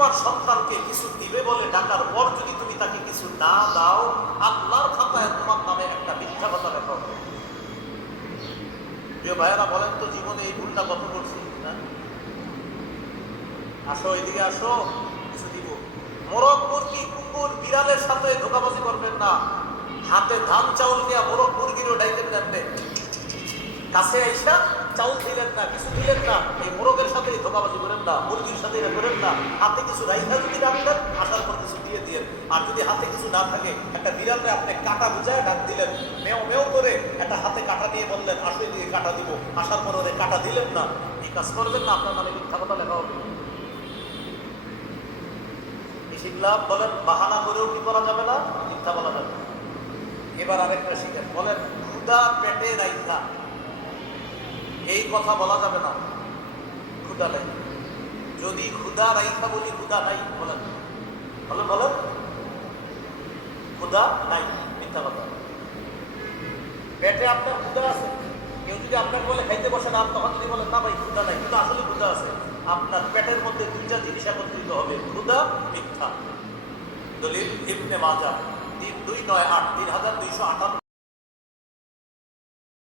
তোমার সন্তানকে কিছু দিবে বলে ডাকার পর যদি তুমি তাকে কিছু না দাও, আল্লাহর খাতায় তোমার নামে একটা মিথ্যা কথা লেখা হবে। প্রিয় ভাইয়েরা, বলেন তো জীবনে এই ভুলটা কত করছি না? আসো, এদিকে আসো, কিছু দিব। মোরগ, মুরগি, কুকুর, বিড়ালের সাথে ধোকাবাজি করবেন না। হাতে ধান চাউল নিয়ে মোরগ মুরগিরও ডাইতে নেবেন, কাছে আইসা চাউল দিলেন না, কিছু দিলেন না, এই মোরগের সাথে ধোকাবাজি করেন না, মুরগির সাথে এটা করেন না। হাতে কিছু রাইখা যদি ডাকলেন, আসার পর কিছু দিয়ে দিলেন। আর যদি হাতে কিছু না থাকে, একটা বিড়ালকে আপনি কাটা বুঝায় ডাক দিলেন, মেও মেও করে একটা হাতে কাটা নিয়ে বললেন আসলে দিয়ে কাটা দিব, আসার পর ওরে কাটা দিলেন না, এই কাজ করবেন না, আপনার নামে মিথ্যা কথা লেখা হবে। শিখলাম, বলেন বাহানা করেও কি করা যাবে না, মিথ্যা বলা যাবে। এবার আরেকটা শিখেন, বলেন ক্ষুধা পেটে রাইখা এই কথা বলা যাবে না, ক্ষুধা নাই। যদি ক্ষুধা রাইখা বলি ক্ষুধা নাই, বলেন বলেন বলেন ক্ষুধা নাই, মিথ্যা কথা। পেটে আপনার ক্ষুধা আছে, কেউ যদি আপনাকে বলে খাইতে বসে না, তখন যদি বলেন না ভাই ক্ষুধা নাই, কিন্তু আসলে ক্ষুধা আছে, আপনার পেটের মধ্যে দুইটা জিনিস একত্রিত হবে, ক্ষুধা, মিথ্যা। দলিল ইবনে মাজাহ 3298,